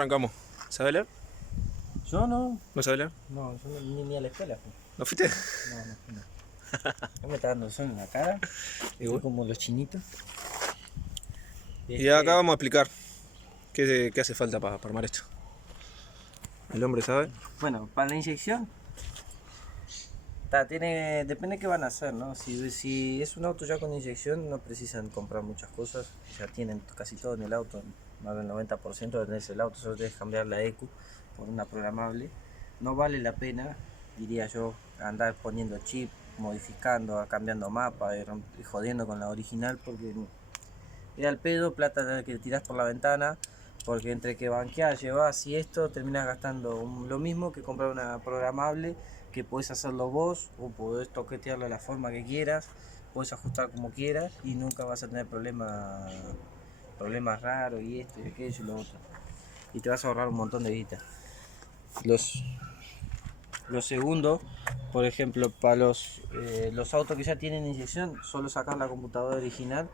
arrancamos. ¿Sabes leer? Yo no. ¿No sabes leer? No, yo ni a la escuela fui. ¿No fuiste? No. Ya me está dando el sol en la cara. ¿Y Estoy vos? como los chinitos. Y acá vamos a explicar qué hace falta para armar esto. El hombre sabe. Bueno, para la inyección. Depende de qué van a hacer, ¿no? Si es un auto ya con inyección, no precisan comprar muchas cosas. Ya tienen casi todo en el auto. Más del 90% de tener el auto. Solo debes cambiar la ECU por una programable. No vale la pena, diría yo, andar poniendo chip, modificando, cambiando mapa y jodiendo con la original, porque es al pedo, plata que tiras por la ventana, porque entre que banqueas, llevas y esto, terminas gastando lo mismo que comprar una programable, que podés hacerlo vos, o podés toquetearlo de la forma que quieras, podés ajustar como quieras, y nunca vas a tener problemas raros, y esto, y aquello, y lo otro. Y te vas a ahorrar un montón de guita. Lo segundo, por ejemplo, para los autos que ya tienen inyección, solo sacar la computadora original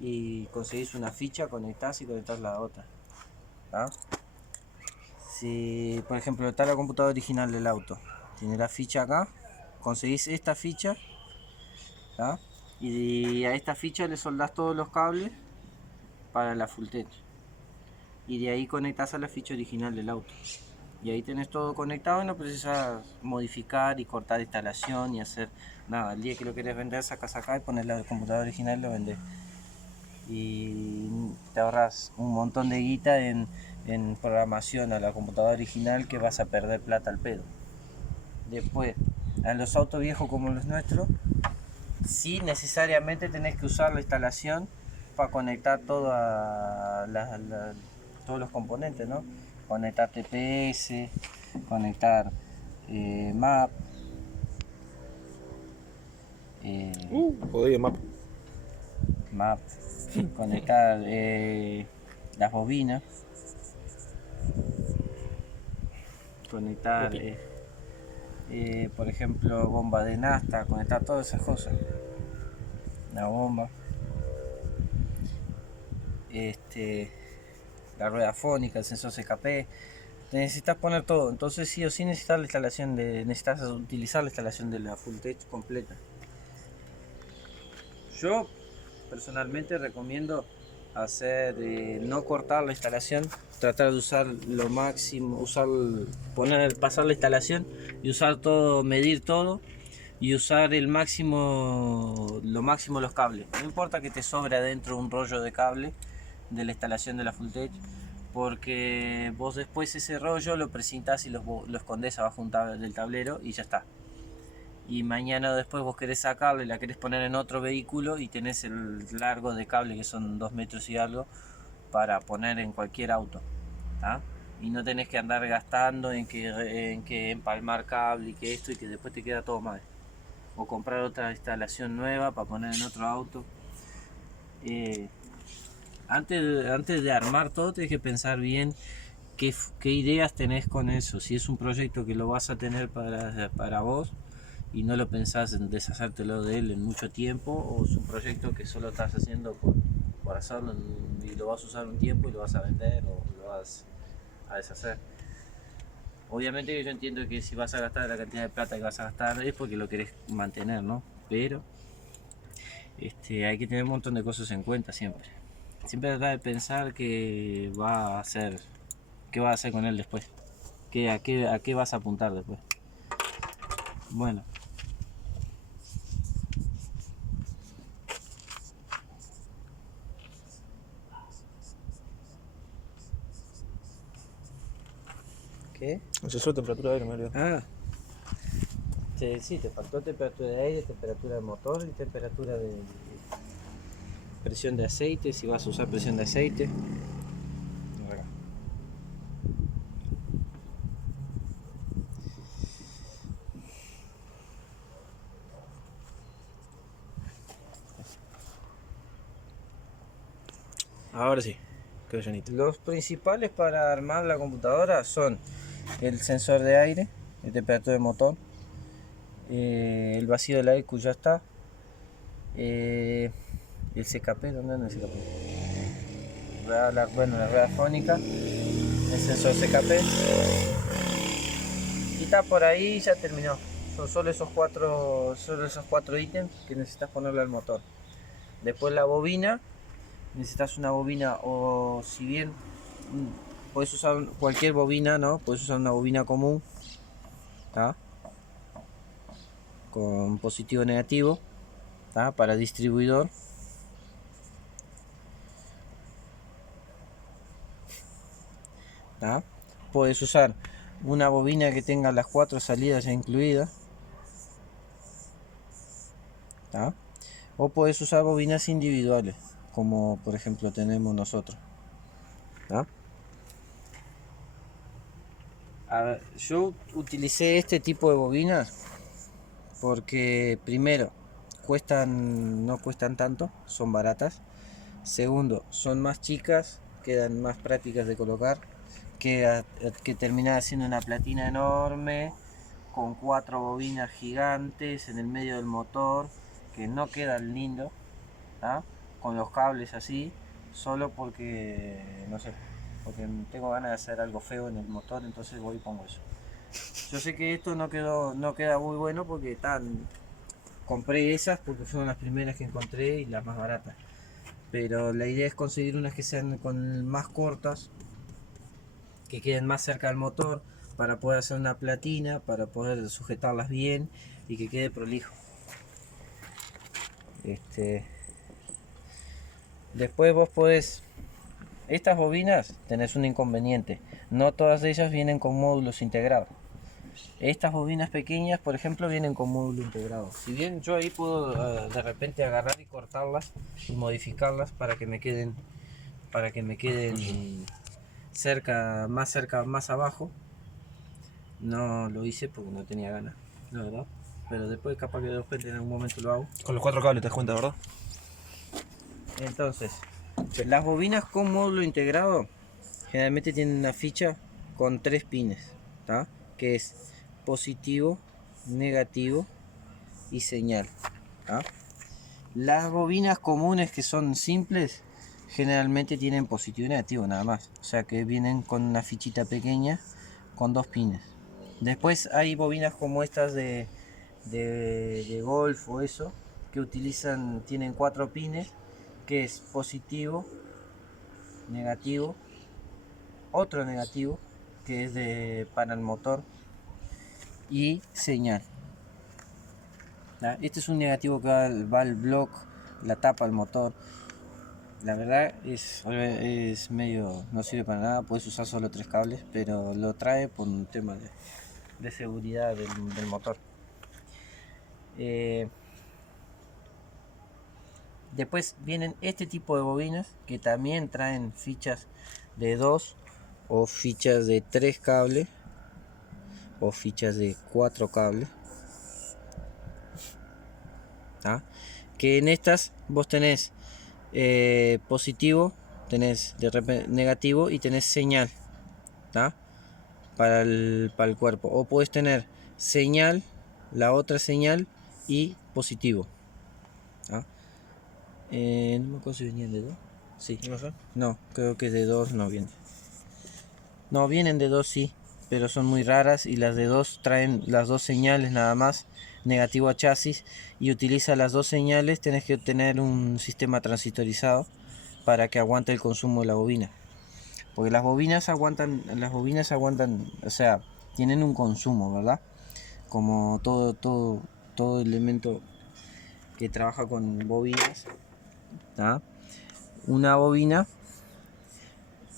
y conseguís una ficha, conectás y conectás la otra. ¿Ah? Si, por ejemplo, está la computadora original del auto, tiene la ficha acá, conseguís esta ficha, ¿ah? Y a esta ficha le soldás todos los cables para la full tech. Y de ahí conectás a la ficha original del auto. Y ahí tenés todo conectado y no precisas modificar y cortar instalación y hacer nada. El día que lo querés vender, sacas acá y pones la computadora original y lo vendés. Y te ahorras un montón de guita en programación a la computadora original, que vas a perder plata al pedo. Después, a los autos viejos como los nuestros, sí necesariamente tenés que usar la instalación para conectar todos los componentes, ¿no? Conectar TPS, conectar map, Joder, mapa. conectar las bobinas, conectar por ejemplo bomba de nafta, conectar todas esas cosas, la bomba, la rueda fónica, el sensor CKP. Necesitas poner todo, entonces sí o sí necesitas utilizar la instalación de la full tech completa. Yo personalmente recomiendo no cortar la instalación, tratar de usar lo máximo, pasar la instalación y usar todo, medir todo y usar lo máximo los cables. No importa que te sobre adentro un rollo de cable de la instalación de la full tech, porque vos después ese rollo lo presentás y lo escondés abajo del tablero y ya está. Y mañana después vos querés sacarlo y la querés poner en otro vehículo y tenés el largo de cable, que son 2 metros y algo, para poner en cualquier auto, ¿tá? Y no tenés que andar gastando en que empalmar cable y que esto, y que después te queda todo mal, o comprar otra instalación nueva para poner en otro auto. Antes de armar todo, tenés que pensar bien qué ideas tenés con eso. Si es un proyecto que lo vas a tener para vos y no lo pensás en deshacértelo de él en mucho tiempo, o es un proyecto que solo estás haciendo por hacerlo y lo vas a usar un tiempo y lo vas a vender o lo vas a deshacer. Obviamente que yo entiendo que si vas a gastar la cantidad de plata que vas a gastar es porque lo querés mantener, ¿no? Pero hay que tener un montón de cosas en cuenta siempre. Siempre tratar de pensar qué vas a hacer con él después. A qué vas a apuntar después. Bueno. ¿Qué? Sensor de temperatura de aire, me olvidé. Sí, te faltó temperatura de aire, temperatura de motor y temperatura de presión de aceite, si vas a usar presión de aceite. Ahora sí, quedó llenito. Los principales para armar la computadora son el sensor de aire, de temperatura de motor, el vacío de la ECU ya está, el CKP, ¿dónde anda el CKP? La rueda fónica, el sensor CKP. Y está por ahí, ya terminó. Son solo esos cuatro ítems que necesitas ponerle al motor. Después la bobina, necesitas una bobina, o si bien puedes usar cualquier bobina, ¿no? Puedes usar una bobina común, ¿tá? Con positivo negativo, ¿tá? Para distribuidor. ¿Tá? Puedes usar una bobina que tenga las 4 salidas ya incluidas, ¿tá? O puedes usar bobinas individuales, como por ejemplo tenemos nosotros, ¿tá? A ver, yo utilicé este tipo de bobinas porque primero no cuestan tanto, son baratas. Segundo, son más chicas, quedan más prácticas de colocar que terminar haciendo una platina enorme con 4 bobinas gigantes en el medio del motor que no quedan lindos, ¿tá? Con los cables así, solo porque no sé, porque tengo ganas de hacer algo feo en el motor, entonces voy y pongo eso. Yo sé que esto no queda muy bueno porque compré esas porque fueron las primeras que encontré y las más baratas, pero la idea es conseguir unas que sean más cortas, que queden más cerca del motor, para poder hacer una platina, para poder sujetarlas bien y que quede prolijo. Después vos podés, estas bobinas tenés un inconveniente, no todas ellas vienen con módulos integrados. Estas bobinas pequeñas, por ejemplo, vienen con módulo integrado. Si bien yo ahí puedo de repente agarrar y cortarlas y modificarlas para que me queden más abajo, no lo hice porque no tenía ganas, la verdad. Pero después capaz que después en algún momento lo hago. Con los 4 cables te das cuenta, ¿verdad? Entonces, las bobinas con módulo integrado generalmente tienen una ficha con 3 pines, ¿tá? Que es positivo, negativo y señal, ¿tá? Las bobinas comunes que son simples generalmente tienen positivo y negativo nada más, o sea que vienen con una fichita pequeña con 2 pines. Después hay bobinas como estas de golf o eso, que tienen 4 pines, que es positivo, negativo, otro negativo que es para el motor, y señal. Este es un negativo que va al block, la tapa al motor. La verdad es medio, no sirve para nada, puedes usar solo 3 cables, pero lo trae por un tema de seguridad del motor. Después vienen este tipo de bobinas que también traen fichas de 2 o fichas de 3 cables o fichas de 4 cables, ¿tá? Que en estas vos tenés positivo, tenés de repente negativo y tenés señal, ¿tá? Para el cuerpo, o puedes tener señal, la otra señal y positivo, ¿tá? No me acuerdo si venían de 2. Sí. No sé. No, creo que de 2 no vienen. No, vienen de 2 sí, pero son muy raras, y las de 2 traen las 2 señales nada más, negativo a chasis, y utiliza las 2 señales. Tenés que tener un sistema transitorizado para que aguante el consumo de la bobina. Porque las bobinas aguantan, o sea, tienen un consumo, ¿verdad? Como todo elemento que trabaja con bobinas, ¿tá? Una bobina,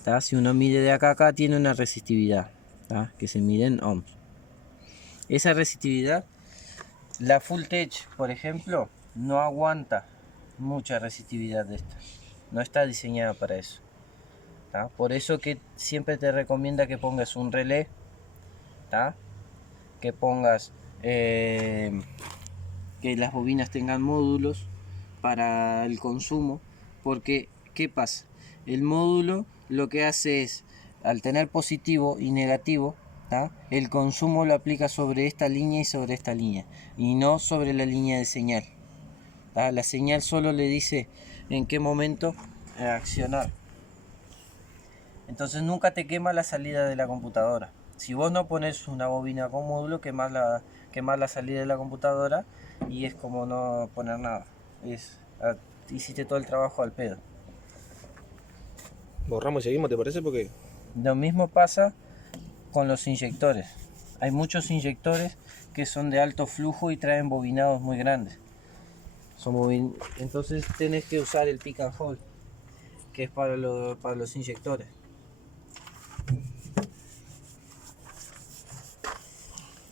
¿tá? Si uno mide de acá a acá, tiene una resistividad, ¿tá? Que se mide en ohms. Esa resistividad, la Full Tech, por ejemplo, no aguanta mucha resistividad de esta. No está diseñada para eso, ¿tá? Por eso que siempre te recomienda que pongas un relé, ¿tá? Que pongas que las bobinas tengan módulos para el consumo, porque ¿qué pasa? El módulo lo que hace es, al tener positivo y negativo, ¿tá? El consumo lo aplica sobre esta línea y sobre esta línea, y no sobre la línea de señal, ¿tá? La señal solo le dice en qué momento accionar. Entonces nunca te quema la salida de la computadora. Si vos no pones una bobina con módulo, quemás la salida de la computadora y es como no poner nada. Hiciste todo el trabajo al pedo. Borramos y seguimos, ¿te parece? Porque Lo mismo pasa con los inyectores. Hay muchos inyectores que son de alto flujo y traen bobinados muy grandes. Entonces tenés que usar el pick and hold, que es para los inyectores.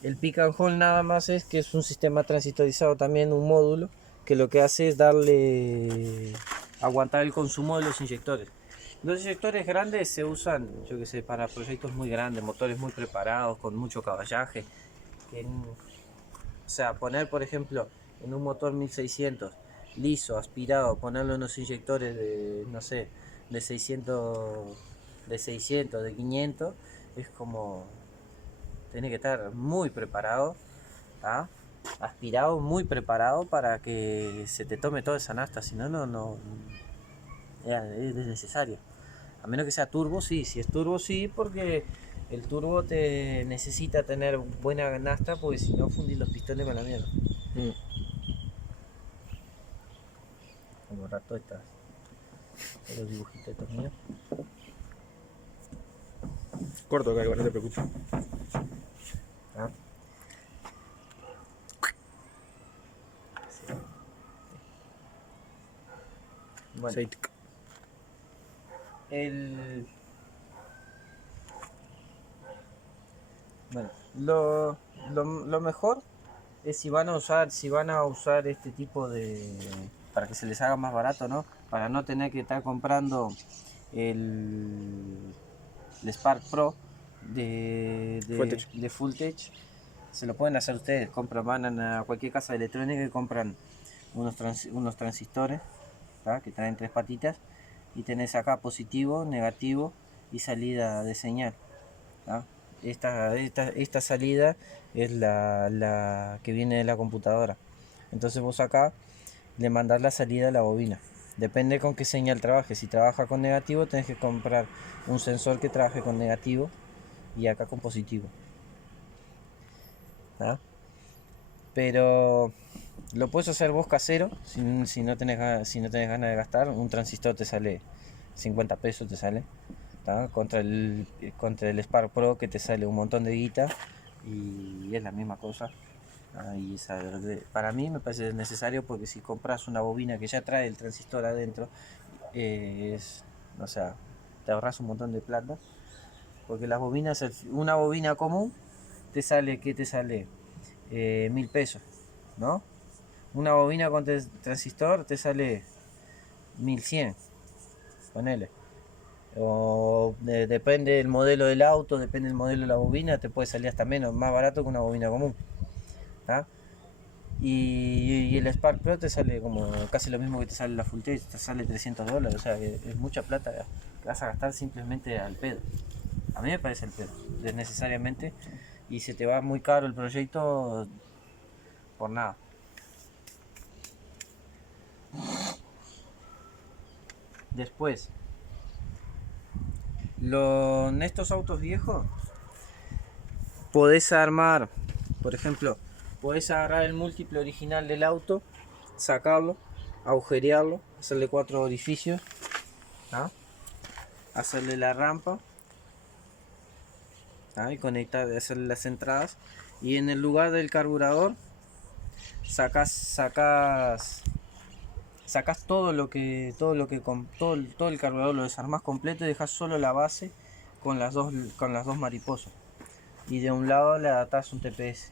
El pick and hold nada más es que es un sistema transistorizado, también un módulo, que lo que hace es aguantar el consumo de los inyectores. Los inyectores grandes se usan, yo que sé, para proyectos muy grandes, motores muy preparados, con mucho caballaje. O sea, poner por ejemplo en un motor 1600 liso, aspirado, ponerlo en los inyectores de, no sé, de 600, de 500, es como, tiene que estar muy preparado, ¿ah? Aspirado, muy preparado para que se te tome toda esa nafta, si no, es desnecesario. A menos que sea turbo, sí, si es turbo, sí, porque el turbo te necesita tener buena nafta, porque si no fundís los pistones con la mierda. Voy a borrar todos los dibujitos estos míos. corto acá, igual, no te preocupes. ¿Ah? Bueno, Aceite. bueno, lo mejor es si van a usar este tipo de, para que se les haga más barato, ¿no? Para no tener que estar comprando el Spark Pro de Full Tech. Se lo pueden hacer ustedes, van a cualquier casa de electrónica y compran unos transistores, ¿tá? Que traen 3 patitas y tenés acá positivo, negativo y salida de señal, ¿tá? Esta salida es la que viene de la computadora. Entonces vos acá le mandás la salida a la bobina. Depende con qué señal trabaje. Si trabaja con negativo, tenés que comprar un sensor que trabaje con negativo y acá con positivo, ¿tá? Pero lo puedes hacer vos casero si no tenés ganas de gastar. Un transistor te sale 50 pesos, te sale, ¿tá? Contra el Spark Pro, que te sale un montón de guita y es la misma cosa. Para mí me parece necesario, porque si compras una bobina que ya trae el transistor adentro, o sea, te ahorras un montón de plata, porque las bobinas, una bobina común te sale 1000 pesos, ¿no? Una bobina con transistor te sale 1100, ponele. Depende del modelo del auto, depende del modelo de la bobina, te puede salir hasta menos, más barato que una bobina común, ¿tá? Y el Spark Pro te sale como casi lo mismo que te sale la Full Tech, te sale $300, o sea que es mucha plata que vas a gastar simplemente al pedo. A mí me parece el pedo, desnecesariamente, y se te va muy caro el proyecto por nada. Después, en estos autos viejos podés armar, por ejemplo, podés agarrar el múltiple original del auto, sacarlo, agujerearlo, hacerle 4 orificios, ¿tá? Hacerle la rampa, ¿tá? Y hacerle las entradas, y en el lugar del carburador sacas todo el carburador, lo desarmás completo y dejas solo la base con las dos mariposas, y de un lado le adaptás un TPS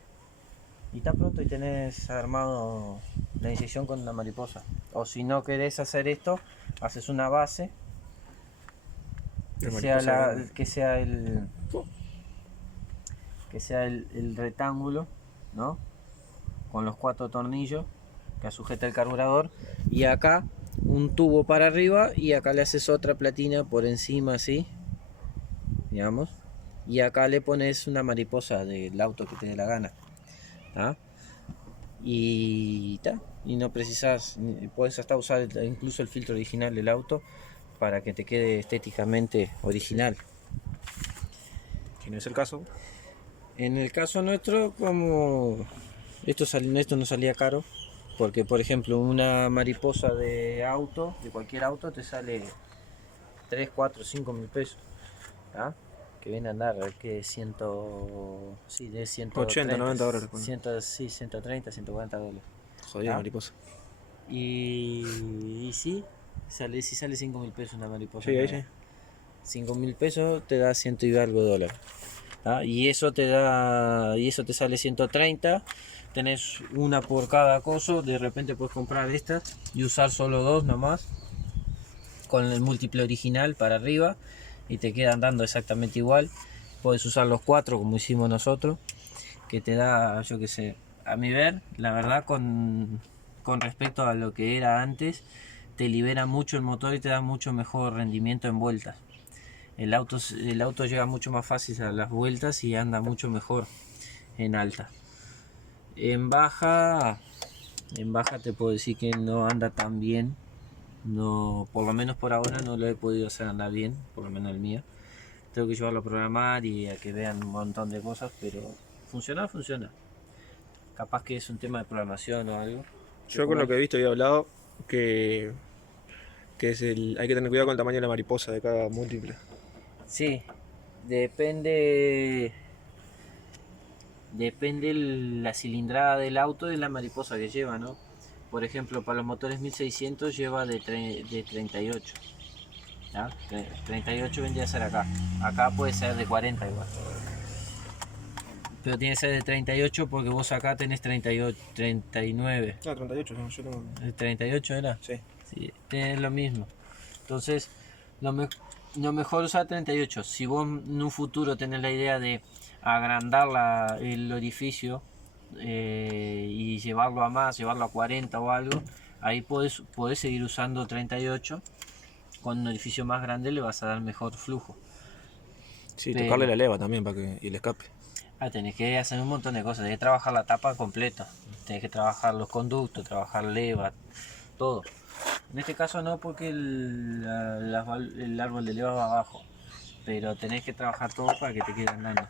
y está pronto, y tenés armado la inyección con una mariposa. O si no querés hacer esto, haces una base que sea el rectángulo, ¿no? Con los 4 tornillos que sujeta el carburador, y acá un tubo para arriba, y acá le haces otra platina por encima, así, digamos, y acá le pones una mariposa del auto que te dé la gana, ¿tá? Y no precisas, puedes hasta usar incluso el filtro original del auto, para que te quede estéticamente original. Si no es el caso, En el caso nuestro, como esto no salía caro, porque por ejemplo una mariposa de auto, de cualquier auto, te sale 3 4 5 mil pesos. ¿Ah? Que viene a andar, que sí, de 80, 130, 90 dólares. Bueno. 100, sí, 130, 140 dólares. Jodida ¿Ah? mariposa. Y sí, si sale 5 mil pesos una mariposa Sí, ahí nueva. sí. 5 mil pesos te da 100 y algo dólares. ¿Ah? Y eso te sale 130. Tenés una por cada coso. De repente puedes comprar estas y usar solo dos nomás, con el múltiple original para arriba, y te quedan dando exactamente igual. Puedes usar los cuatro como hicimos nosotros, que te da, yo que sé, a mi ver, la verdad, con respecto a lo que era antes, te libera mucho el motor y te da mucho mejor rendimiento en vueltas. El auto llega mucho más fácil a las vueltas y anda mucho mejor en alta. En baja, en baja te puedo decir que no anda tan bien. No, por lo menos por ahora no lo he podido hacer andar bien, por lo menos el mío. Tengo que llevarlo a programar y a que vean un montón de cosas, pero funciona. Capaz que es un tema de programación o algo. Yo con lo que he visto y he hablado, que, hay que tener cuidado con el tamaño de la mariposa de cada múltiple. Sí, depende la cilindrada del auto y la mariposa que lleva, ¿no? Por ejemplo, para los motores 1600 lleva de 38. ¿Ya? 38 vendría a ser acá. Acá puede ser de 40 igual. Pero tiene que ser de 38 porque vos acá tenés 38, 39. Ah, 38, yo tengo. ¿El 38 era? Sí. Sí, es lo mismo. Entonces, lo mejor usar 38. Si vos en un futuro tenés la idea de agrandar el orificio y llevarlo a más, llevarlo a 40 o algo, ahí podés seguir usando 38. Con un orificio más grande le vas a dar mejor flujo. Sí, Pero tocarle la leva también para que y el escape. tenés que hacer un montón de cosas. Tenés que trabajar la tapa completa. Tenés que trabajar los conductos, trabajar leva, todo. En este caso no, porque el árbol de leva va abajo, pero tenés que trabajar todo para que te quede andando.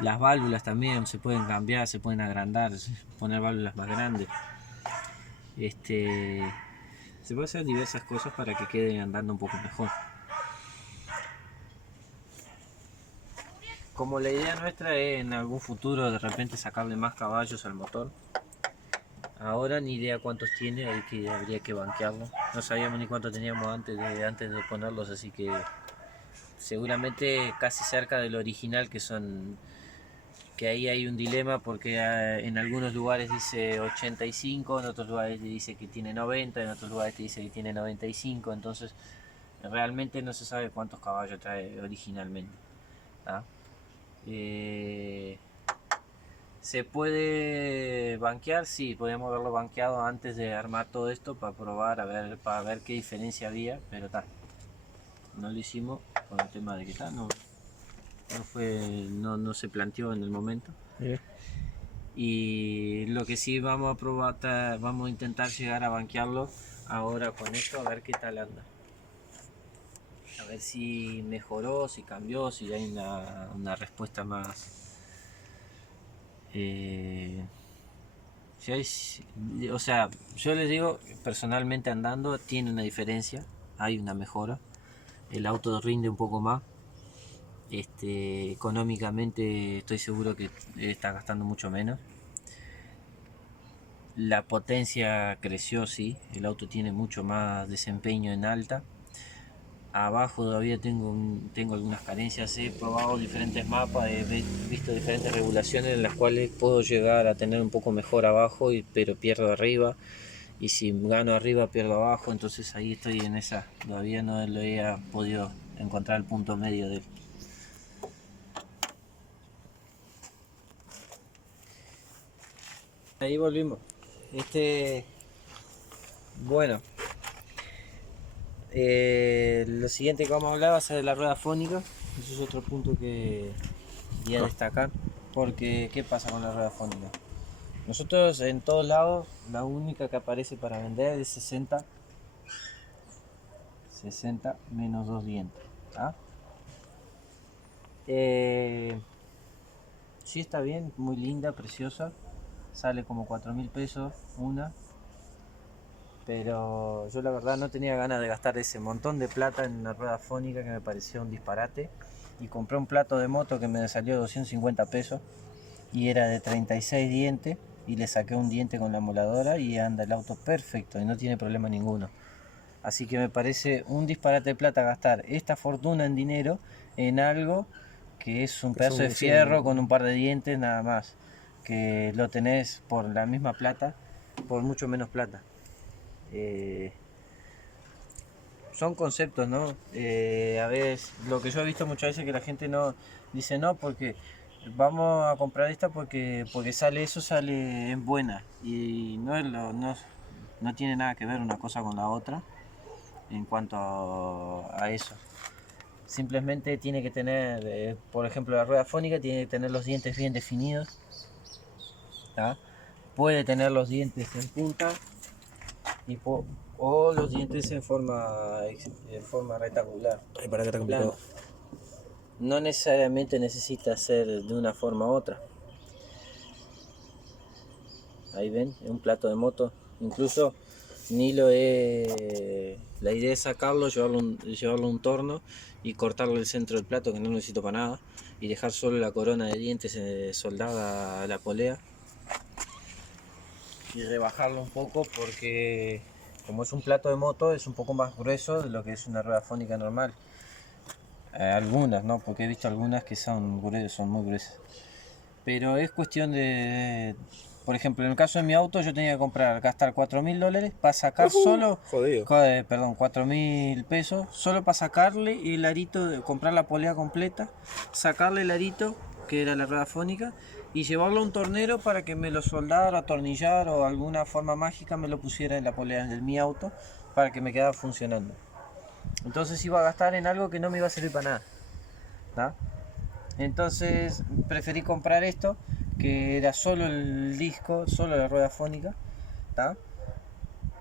Las válvulas también se pueden cambiar, se pueden agrandar, poner válvulas más grandes. Se puede hacer diversas cosas para que quede andando un poco mejor. Como la idea nuestra es en algún futuro de repente sacarle más caballos al motor. Ahora ni idea cuántos tiene, habría que banquearlo. No sabíamos ni cuánto teníamos antes de ponerlos, así que seguramente casi cerca del original, que ahí hay un dilema porque en algunos lugares dice 85, en otros lugares dice que tiene 90, en otros lugares te dice que tiene 95, entonces realmente no se sabe cuántos caballos trae originalmente. ¿Ah? ¿Se puede banquear? Sí, podemos haberlo banqueado antes de armar todo esto para probar, para ver qué diferencia había, pero tal. No lo hicimos por el tema de que tal, no se planteó en el momento. Mira. Y lo que sí vamos a probar, vamos a intentar llegar a banquearlo ahora con esto, a ver qué tal anda. A ver si mejoró, si cambió, si hay una respuesta más. O sea, yo les digo, personalmente andando tiene una diferencia, hay una mejora, el auto rinde un poco más, económicamente estoy seguro que está gastando mucho menos, la potencia creció, sí, el auto tiene mucho más desempeño en alta. Abajo todavía tengo algunas carencias, he probado diferentes mapas, he visto diferentes regulaciones en las cuales puedo llegar a tener un poco mejor abajo, pero pierdo arriba, y si gano arriba pierdo abajo, entonces ahí estoy en esa, todavía no lo he podido encontrar el punto medio de él. Ahí volvimos. Bueno. Lo siguiente que vamos a hablar va a ser de la rueda fónica. Eso es otro punto que quería destacar. Porque, ¿qué pasa con la rueda fónica? Nosotros en todos lados, la única que aparece para vender es 60 60 menos 2 dientes. ¿Ah? Sí, está bien, muy linda, preciosa. Sale como 4.000 pesos una. Pero yo la verdad no tenía ganas de gastar ese montón de plata en una rueda fónica que me pareció un disparate. Y compré un plato de moto que me salió 250 pesos. Y era de 36 dientes. Y le saqué un diente con la moladora y anda el auto perfecto y no tiene problema ninguno. Así que me parece un disparate de plata gastar esta fortuna en dinero en algo que es un pedazo de fierro con un par de dientes nada más. Que lo tenés por la misma plata, por mucho menos plata. Son conceptos, ¿no? A veces, lo que yo he visto muchas veces que la gente no dice no, porque vamos a comprar esta porque sale eso, sale en buena. Y no tiene nada que ver una cosa con la otra en cuanto a eso. Simplemente tiene que tener, por ejemplo, la rueda fónica tiene que tener los dientes bien definidos. ¿Tá? Puede tener los dientes en punta o los dientes en forma rectangular. Ay, para que está complicado. No necesariamente necesita ser de una forma u otra. Ahí ven, es un plato de moto. Incluso ni lo he... La idea es sacarlo, llevarlo a un torno y cortarle el centro del plato, que no lo necesito para nada, y dejar solo la corona de dientes soldada a la polea. Y rebajarlo un poco porque como es un plato de moto es un poco más grueso de lo que es una rueda fónica normal. Algunas, ¿no? Porque he visto algunas que son muy gruesas. Pero es cuestión de... Por ejemplo, en el caso de mi auto yo tenía que gastar $4.000 para sacar solo... Jodido. Perdón, 4.000 pesos solo para sacarle el arito, comprar la polea completa, sacarle el arito, que era la rueda fónica, y llevarlo a un tornero para que me lo soldara, atornillar o alguna forma mágica me lo pusiera en la polea de mi auto para que me quedara funcionando. Entonces iba a gastar en algo que no me iba a servir para nada, ¿no? Entonces preferí comprar esto, que era solo el disco, solo la rueda fónica, ¿tá?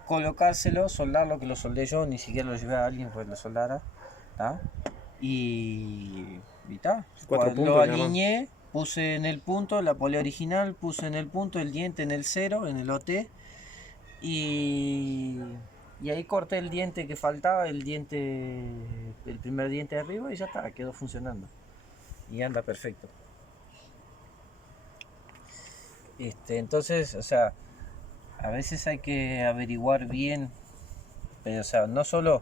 Colocárselo, soldarlo, que lo soldé yo, ni siquiera lo llevé a alguien pues lo soldara, ¿tá? Y ta. Lo alineé, puse en el punto la polea original, puse en el punto el diente en el 0, en el OT, y ahí corté el diente que faltaba, el primer diente de arriba, y ya está, quedó funcionando. Y anda perfecto. Entonces, o sea, a veces hay que averiguar bien, pero, o sea, no solo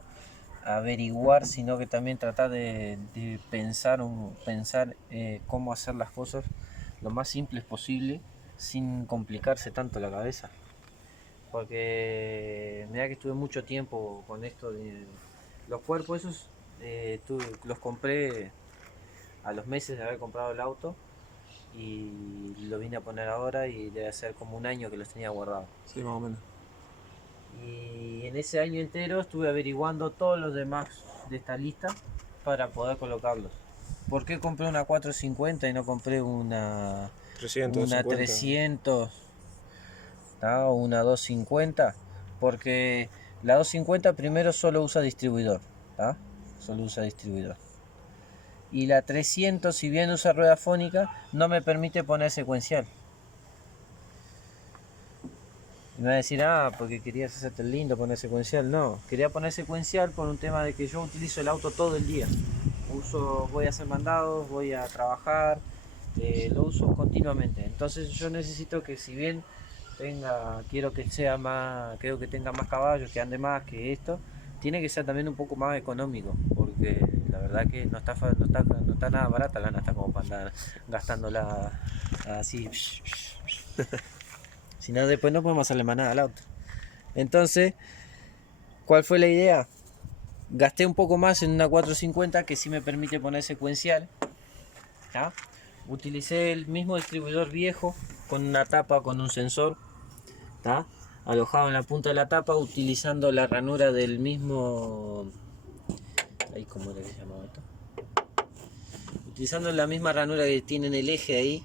averiguar, sino que también tratar de pensar cómo hacer las cosas lo más simples posible sin complicarse tanto la cabeza. Porque mira que estuve mucho tiempo con esto de los cuerpos esos, los compré a los meses de haber comprado el auto y lo vine a poner ahora y debe ser como un año que los tenía guardados. Sí, más o menos. Y en ese año entero estuve averiguando todos los demás de esta lista para poder colocarlos. ¿Por qué compré una 450 y no compré una 300 o una 250? Porque la 250 primero solo usa distribuidor, ¿tá? Solo usa distribuidor. Y la 300, si bien usa rueda fónica, no me permite poner secuencial. Y me va a decir, porque querías hacerte el lindo, poner secuencial. No, quería poner secuencial por un tema de que yo utilizo el auto todo el día. Voy a hacer mandados, voy a trabajar, lo uso continuamente. Entonces yo necesito que, si bien quiero que sea más, creo que tenga más caballos, que ande más que esto, tiene que ser también un poco más económico, porque la verdad que no está nada barata la nafta como para andar gastándola así. Si no, después no podemos hacerle más nada al auto. Entonces, ¿cuál fue la idea? Gasté un poco más en una 450 que sí me permite poner secuencial, ¿tá? Utilicé el mismo distribuidor viejo con una tapa con un sensor, ¿tá? Alojado en la punta de la tapa, utilizando la ranura del mismo... Ahí, ¿cómo era que se llamaba esto? Utilizando la misma ranura que tiene en el eje ahí,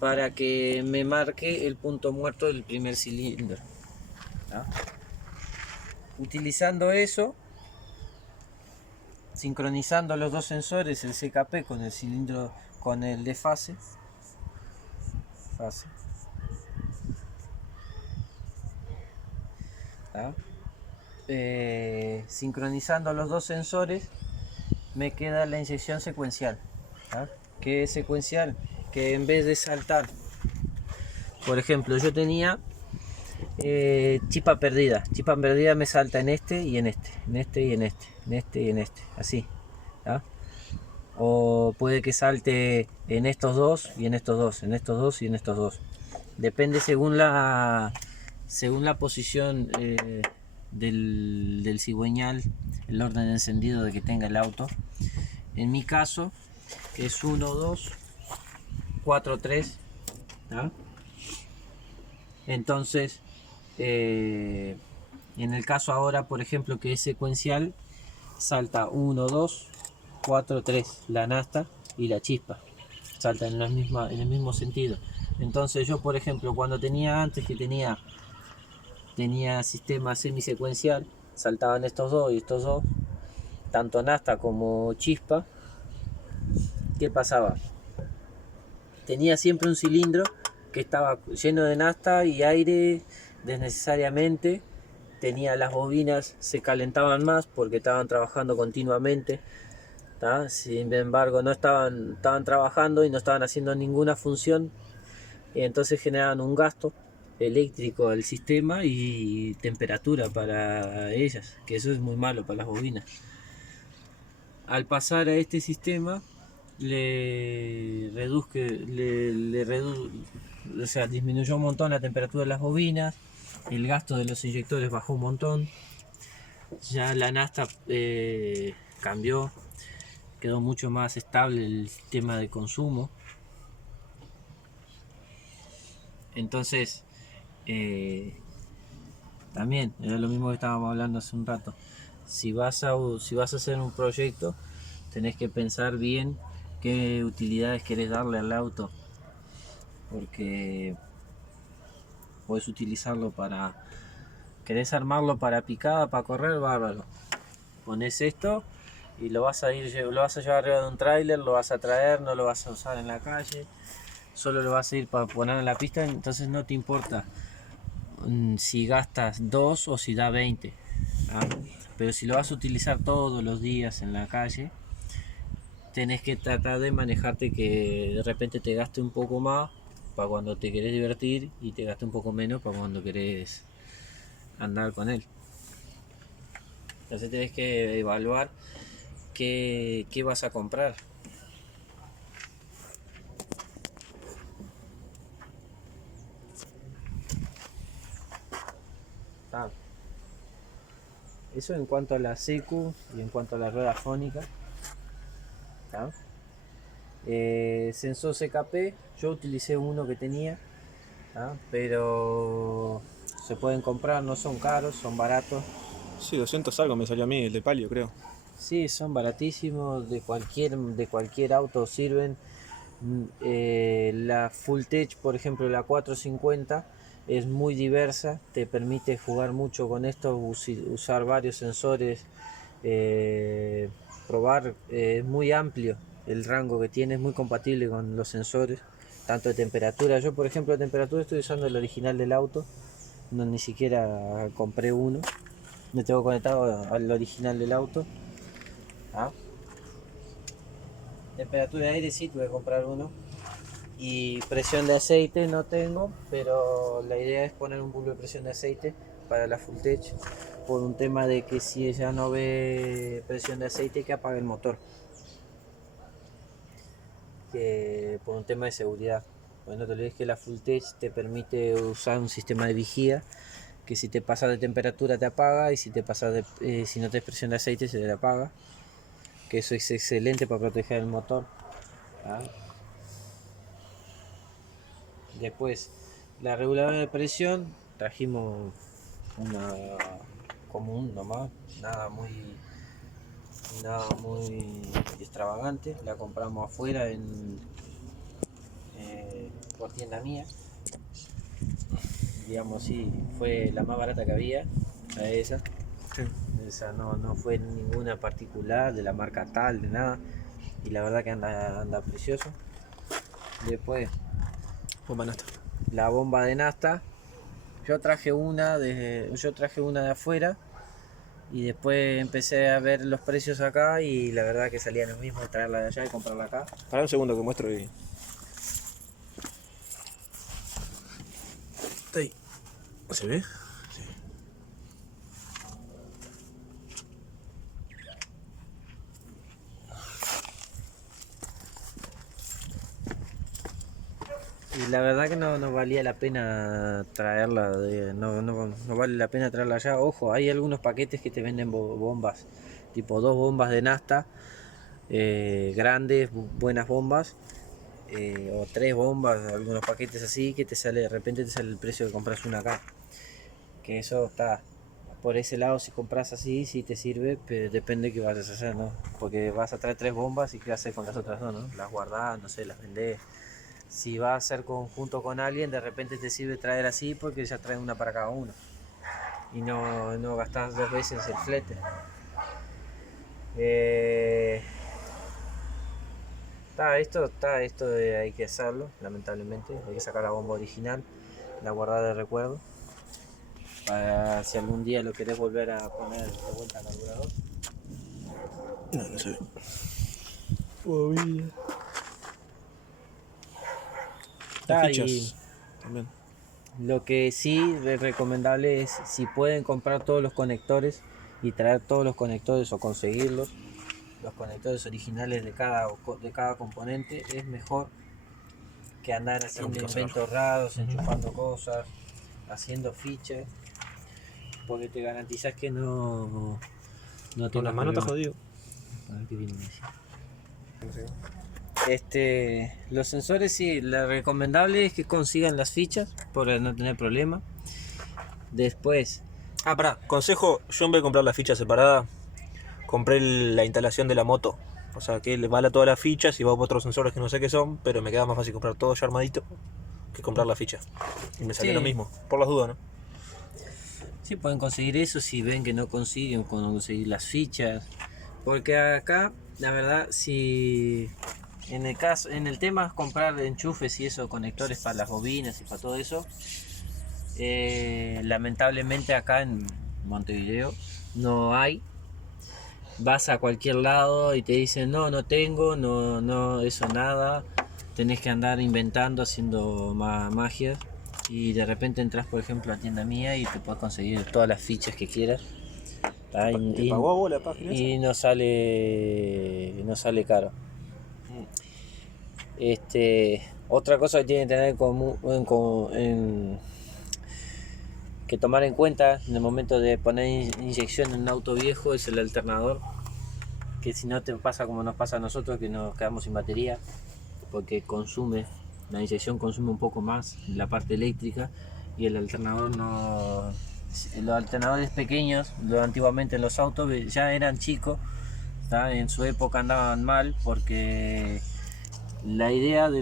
para que me marque el punto muerto del primer cilindro, ¿no? Utilizando eso, sincronizando los dos sensores, el CKP con el cilindro, con el de fase. ¿Tá? Sincronizando los dos sensores me queda la inyección secuencial. ¿Tá? ¿Qué es secuencial? Que en vez de saltar, por ejemplo, yo tenía chispa perdida me salta en este y en este, en este y en este, en este y en este, así. ¿Tá? O puede que salte en estos dos y en estos dos, en estos dos y en estos dos. Depende según la posición del cigüeñal, el orden de encendido de que tenga el auto. En mi caso es 1, 2, 4, 3. ¿Ah? Entonces, en el caso ahora, por ejemplo, que es secuencial, salta 1, 2, 4, 3, la nasta y la chispa. Salta en el mismo sentido. Entonces yo, por ejemplo, cuando tenía antes que tenía sistema semisecuencial, saltaban estos dos y estos dos, tanto nasta como chispa. ¿Qué pasaba? Tenía siempre un cilindro que estaba lleno de nafta y aire desnecesariamente. Tenía las bobinas, se calentaban más porque estaban trabajando continuamente. ¿Tá? Sin embargo, no estaban trabajando y no estaban haciendo ninguna función. Y entonces generaban un gasto eléctrico al sistema y temperatura para ellas, que eso es muy malo para las bobinas. Al pasar a este sistema, o sea, disminuyó un montón la temperatura de las bobinas, el gasto de los inyectores bajó un montón, ya la nafta cambió, quedó mucho más estable el tema de consumo. Entonces, también era lo mismo que estábamos hablando hace un rato. Si vas a hacer un proyecto, tenés que pensar bien qué utilidades querés darle al auto, porque podés utilizarlo querés armarlo para picada, para correr, bárbaro. Pones esto y lo vas a llevar arriba de un tráiler, lo vas a traer, no lo vas a usar en la calle, solo lo vas a ir para poner en la pista, entonces no te importa si gastas 2 o si da 20. ¿Ah? Pero si lo vas a utilizar todos los días en la calle, tenés que tratar de manejarte que de repente te gaste un poco más para cuando te querés divertir y te gaste un poco menos para cuando querés andar con él. Entonces tenés que evaluar qué vas a comprar. Ah. Eso en cuanto a la secu y en cuanto a la rueda fónica. ¿Ah? Sensor CKP, yo utilicé uno que tenía, ¿ah? Pero se pueden comprar, no son caros, son baratos. Sí, 200 algo me salió a mí, el de Palio, creo. Sí, son baratísimos, de cualquier auto sirven. La Full Tech, por ejemplo, la 450 es muy diversa, te permite jugar mucho con esto, usar varios sensores, probar, es muy amplio el rango que tiene, es muy compatible con los sensores, tanto de temperatura. Yo, por ejemplo, de temperatura estoy usando el original del auto, no ni siquiera compré uno, me tengo conectado al original del auto. ¿Ah? Temperatura de aire sí tuve que comprar uno. Y presión de aceite no tengo, pero la idea es poner un bulbo de presión de aceite para la Full Tech, por un tema de que si ella no ve presión de aceite, que apague el motor, que por un tema de seguridad. Bueno, no te olvides que la Full Tech te permite usar un sistema de vigía, que si te pasas de temperatura te apaga, y si si no te presión de aceite se te apaga, que eso es excelente para proteger el motor. ¿Ah? Después, la reguladora de presión, trajimos una común nomás, nada muy extravagante, la compramos afuera por tienda mía, digamos, sí, fue la más barata que había, esa. Sí. o sea, no fue ninguna particular de la marca tal, de nada. Y la verdad que anda precioso. Después, Bomba nasta. la bomba de nafta. Yo traje una de afuera y después empecé a ver los precios acá y la verdad que salía lo mismo traerla de allá y comprarla acá. Para un segundo que muestro y... Está ahí. ¿Se ve? Sí. Y la verdad que no valía la pena traerla, no vale la pena traerla allá. Ojo, hay algunos paquetes que te venden bombas, tipo 2 bombas de nafta, grandes, buenas bombas, o 3 bombas, algunos paquetes así que de repente te sale el precio de compras una acá. Que eso está, por ese lado si compras así, sí te sirve, pero depende de qué vayas a hacer, ¿no? Porque vas a traer 3 bombas y qué haces con las otras dos, ¿no? Las guardás, no sé, las vendés. Si vas a hacer conjunto con alguien, de repente te sirve traer así porque ya trae una para cada uno. Y no gastas 2 veces el flete. Esto hay que hacerlo, lamentablemente. Hay que sacar la bomba original, la guardar de recuerdo. Para si algún día lo querés volver a poner de vuelta al carburador. No se ve. Bobina. Las fichas también. Lo que sí es recomendable es si pueden comprar todos los conectores y traer todos los conectores o conseguirlos, los conectores originales de cada componente, es mejor que andar haciendo inventos raros, enchufando cosas, haciendo fichas, porque te garantizas que no Con las manos está jodido. A ver qué viene los sensores sí, lo recomendable es que consigan las fichas para no tener problema. Después, Pará, consejo, yo en vez de comprar la ficha separada, compré la instalación de la moto. O sea que le vale todas las fichas y va por otros sensores que no sé qué son, pero me queda más fácil comprar todo ya armadito que comprar la ficha. Y me salió lo mismo, por las dudas, ¿no? Sí, pueden conseguir eso si ven que no consiguen conseguir las fichas. Porque acá, la verdad, si en el tema es comprar enchufes y eso, conectores para las bobinas y para todo eso, lamentablemente acá en Montevideo no hay. Vas a cualquier lado y te dicen no tengo, no, eso nada. Tenés que andar inventando, haciendo magia. Y de repente entras, por ejemplo, a tienda mía y te puedes conseguir todas las fichas que quieras. ¿Te pagó a vos la página esa? Y no sale caro. Otra cosa que tienen que tener que tomar en cuenta en el momento de poner inyección en un auto viejo es el alternador, que si no te pasa como nos pasa a nosotros, que nos quedamos sin batería, porque la inyección consume un poco más la parte eléctrica y el alternador no. Los alternadores pequeños, antiguamente en los autos ya eran chicos, ¿tá? En su época andaban mal porque la idea de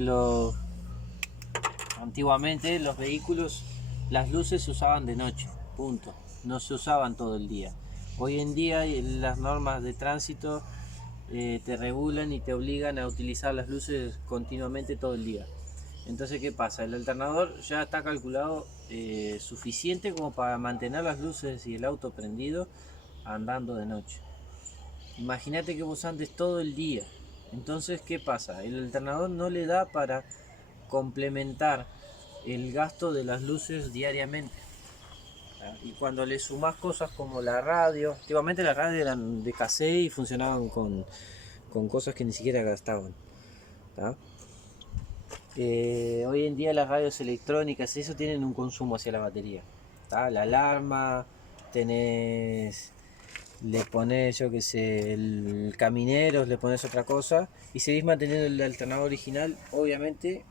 antiguamente los vehículos, las luces se usaban de noche, punto, no se usaban todo el día. Hoy en día las normas de tránsito te regulan y te obligan a utilizar las luces continuamente todo el día. Entonces, ¿qué pasa? El alternador ya está calculado suficiente como para mantener las luces y el auto prendido andando de noche. Imagínate que vos andes todo el día. Entonces, ¿qué pasa? El alternador no le da para complementar el gasto de las luces diariamente. Y cuando le sumas cosas como la radio, antiguamente las radios eran de cassette y funcionaban con cosas que ni siquiera gastaban. Hoy en día las radios electrónicas eso tienen un consumo hacia la batería. La alarma, le pones yo que sé, el caminero, le pones otra cosa y seguís manteniendo el alternador original, obviamente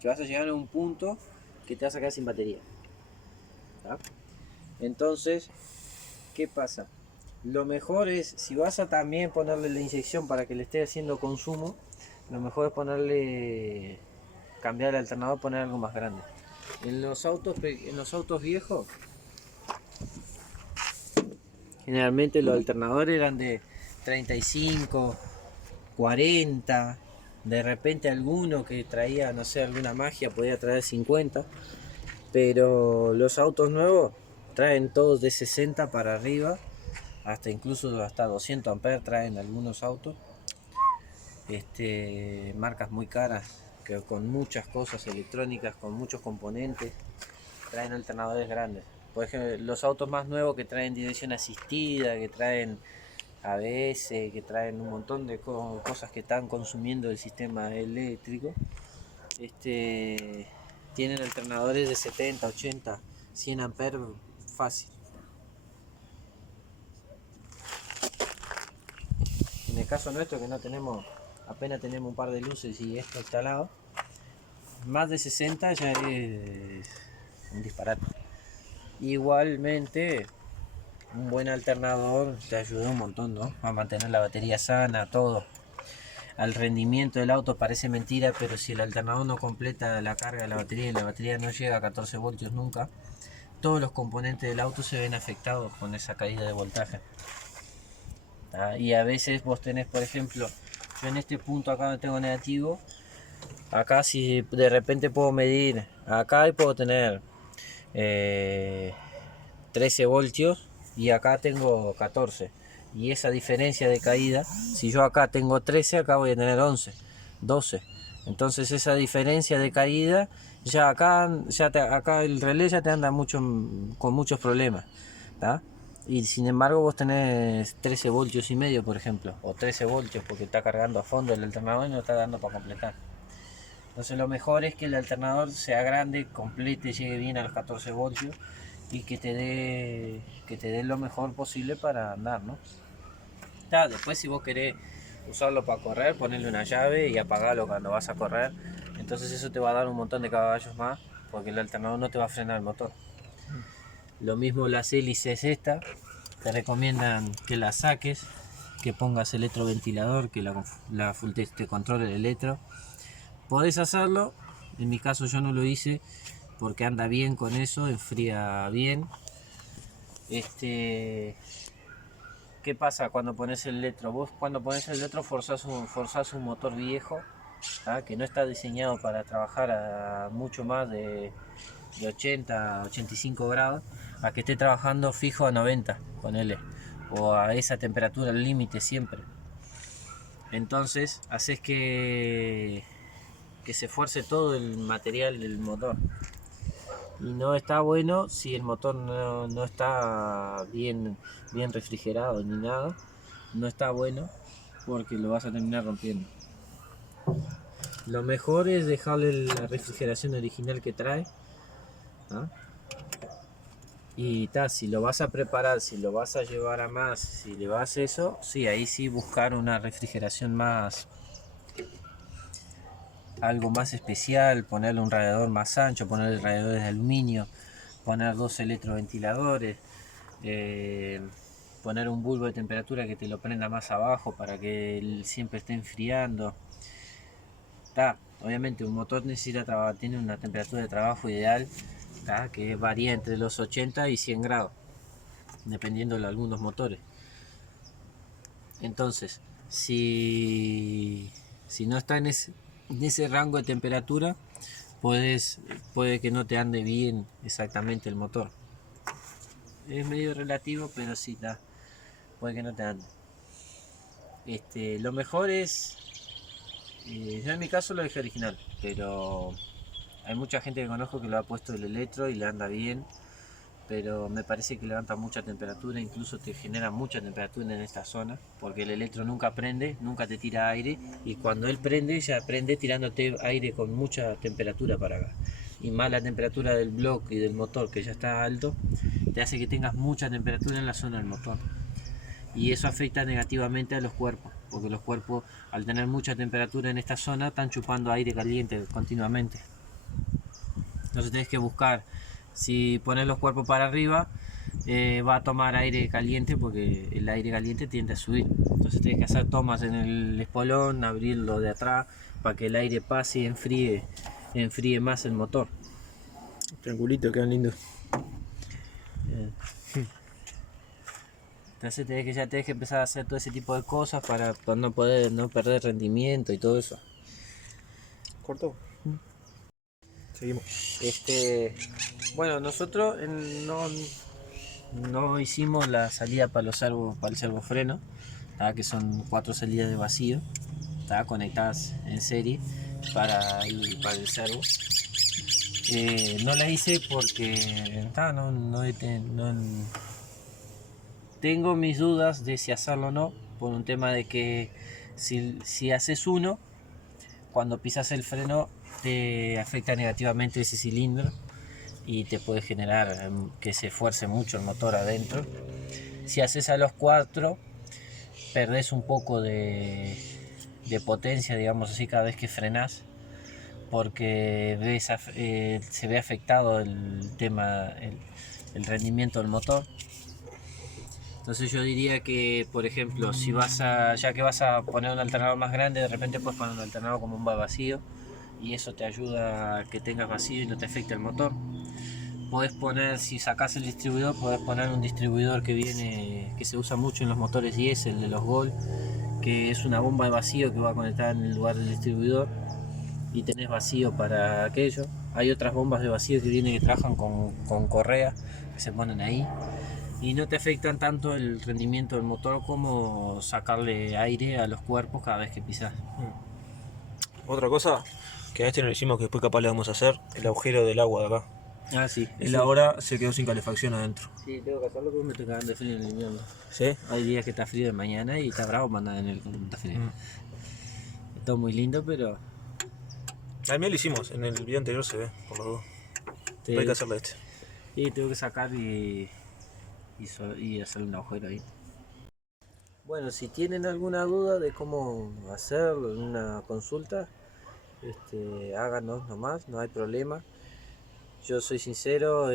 que vas a llegar a un punto que te vas a quedar sin batería. Entonces, ¿qué pasa? Lo mejor es, si vas a también ponerle la inyección para que le esté haciendo consumo, lo mejor es cambiar el alternador, poner algo más grande. En los autos viejos, Generalmente los alternadores eran de 35, 40. De repente alguno que traía, no sé, alguna magia podía traer 50. Pero los autos nuevos traen todos de 60 para arriba. Incluso hasta 200 amperes traen algunos autos. Marcas muy caras, que con muchas cosas electrónicas, con muchos componentes, traen alternadores grandes. Por ejemplo, los autos más nuevos que traen dirección asistida, que traen ABS, que traen un montón de cosas que están consumiendo el sistema eléctrico, tienen alternadores de 70, 80, 100 amperes fácil. En el caso nuestro, que no tenemos, apenas tenemos un par de luces y esto instalado, más de 60 ya es un disparate. Igualmente, un buen alternador te ayuda un montón, ¿no? A mantener la batería sana, todo. Al rendimiento del auto parece mentira, pero si el alternador no completa la carga de la batería y la batería no llega a 14 voltios nunca, todos los componentes del auto se ven afectados con esa caída de voltaje. Y a veces vos tenés, por ejemplo, yo en este punto acá no tengo negativo. Acá si de repente puedo medir acá y puedo tener 13 voltios y acá tengo 14. Y esa diferencia de caída, si yo acá tengo 13, acá voy a tener 11, 12. Entonces esa diferencia de caída, ya acá el relé ya te anda con muchos problemas, ¿tá? Y sin embargo vos tenés 13 voltios y medio, por ejemplo, o 13 voltios porque está cargando a fondo el alternador y no está dando para completar. Entonces lo mejor es que el alternador sea grande, complete, llegue bien a los 14 voltios y que te dé lo mejor posible para andar, ¿no? Después si vos querés usarlo para correr, ponerle una llave y apagarlo cuando vas a correr. Entonces eso te va a dar un montón de caballos más porque el alternador no te va a frenar el motor. Lo mismo las hélices estas, te recomiendan que las saques, que pongas electroventilador, que te controle el electro. Podés hacerlo, en mi caso yo no lo hice porque anda bien con eso, enfría bien. ¿Qué pasa cuando pones el electro? Vos cuando pones el electro forzás un motor viejo, que no está diseñado para trabajar a mucho más de 80 a 85 grados, a que esté trabajando fijo a 90, ponele, o a esa temperatura límite siempre. Entonces haces que se esfuerce todo el material del motor. Y no está bueno si el motor no está bien refrigerado ni nada. No está bueno porque lo vas a terminar rompiendo. Lo mejor es dejarle la refrigeración original que trae. Y si lo vas a preparar, si lo vas a llevar a más, si le vas a eso, sí, ahí sí buscar una refrigeración algo más especial, ponerle un radiador más ancho, ponerle radiadores de aluminio, poner 2 electroventiladores, poner un bulbo de temperatura que te lo prenda más abajo para que él siempre esté enfriando. Obviamente un motor tiene una temperatura de trabajo ideal, que varía entre los 80 y 100 grados, dependiendo de algunos motores. Entonces, si no está en ese rango de temperatura, puede que no te ande bien exactamente el motor. Es medio relativo, pero sí, puede que no te ande. Lo mejor es, yo en mi caso lo dejé original, pero hay mucha gente que conozco que lo ha puesto el electro y le anda bien, pero me parece que levanta mucha temperatura, incluso te genera mucha temperatura en esta zona, porque el electro nunca prende, nunca te tira aire, y cuando él prende, ya prende tirándote aire con mucha temperatura para acá. Y más la temperatura del bloque y del motor, que ya está alto, te hace que tengas mucha temperatura en la zona del motor. Y eso afecta negativamente a los cuerpos, porque los cuerpos, al tener mucha temperatura en esta zona, están chupando aire caliente continuamente. Entonces tenés que buscar, si pones los cuerpos para arriba, va a tomar aire caliente porque el aire caliente tiende a subir. Entonces tenés que hacer tomas en el espolón, abrirlo de atrás para que el aire pase y enfríe más el motor. Triangulito, quedan lindos. Entonces ya tenés que empezar a hacer todo ese tipo de cosas para no perder rendimiento y todo eso. ¿Corto? Seguimos. Bueno, nosotros no hicimos la salida para para el servofreno, que son 4 salidas de vacío, conectadas en serie para el servo. No la hice porque tengo mis dudas de si hacerlo o no, por un tema de que si haces uno, cuando pisas el freno te afecta negativamente ese cilindro y te puede generar que se esfuerce mucho el motor adentro. Si haces a los 4, perdés un poco de potencia, digamos así, cada vez que frenás, porque se ve afectado el rendimiento del motor. Entonces yo diría que, por ejemplo, ya que vas a poner un alternador más grande, de repente puedes poner un alternador como un vacío y eso te ayuda a que tengas vacío y no te afecte el motor. Podés poner, si sacás el distribuidor, podés poner un distribuidor que se usa mucho en los motores diésel de los Gol, que es una bomba de vacío que va conectada en el lugar del distribuidor y tenés vacío para aquello. Hay otras bombas de vacío que trabajan con correa, que se ponen ahí y no te afectan tanto el rendimiento del motor como sacarle aire a los cuerpos cada vez que pisas. Otra cosa que a este no lo hicimos, que después capaz le vamos a hacer, el agujero del agua de acá. Sí. Él ahora se quedó sin calefacción adentro. Sí, tengo que hacerlo porque me estoy cagando de frío en el invierno. ¿Sí? Hay días que está frío de mañana y está bravo para andar en el cuando está frío. Es todo muy lindo, pero... A mí lo hicimos, en el video anterior se ve, por los dos. Hay que hacerle este. Sí, tengo que sacar y hacer un agujero ahí. Bueno, si tienen alguna duda de cómo hacerlo en una consulta, háganos nomás, no hay problema. Yo soy sincero,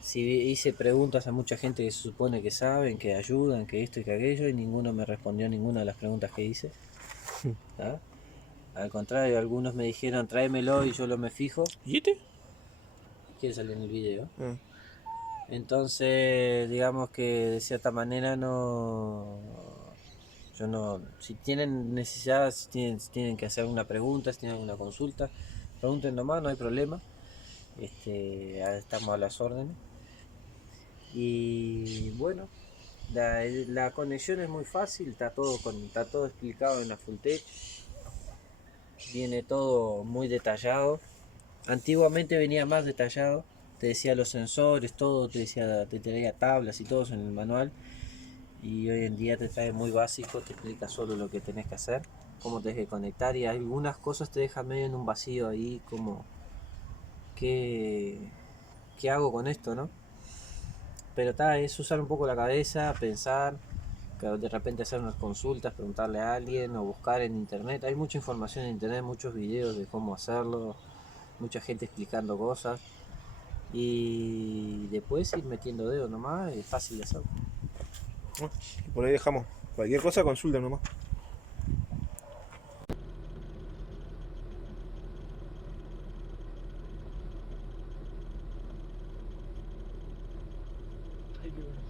si hice preguntas a mucha gente que se supone que saben, que ayudan, que esto y que aquello, y ninguno me respondió ninguna de las preguntas que hice. Al contrario, algunos me dijeron tráemelo y yo lo me fijo. ¿Y este? Quiere salir en el video. Entonces, digamos que de cierta manera si tienen necesidad, si tienen que hacer alguna pregunta, si tienen alguna consulta, pregunten nomás, no hay problema. Estamos a las órdenes. Y bueno, la conexión es muy fácil, está todo explicado en la Fulltech. Viene todo muy detallado. Antiguamente venía más detallado, te decía los sensores, todo, te traía tablas y todo en el manual. Y hoy en día te trae muy básico, te explica solo lo que tenés que hacer, cómo tenés que conectar, y algunas cosas te dejan medio en un vacío ahí, como ¿qué hago con esto, no? Pero es usar un poco la cabeza, pensar, de repente hacer unas consultas, preguntarle a alguien o buscar en internet. Hay mucha información en internet, muchos videos de cómo hacerlo, mucha gente explicando cosas, y después ir metiendo dedos nomás, es fácil de hacer. Por ahí dejamos. Cualquier cosa consulta nomás. Ay, qué bueno.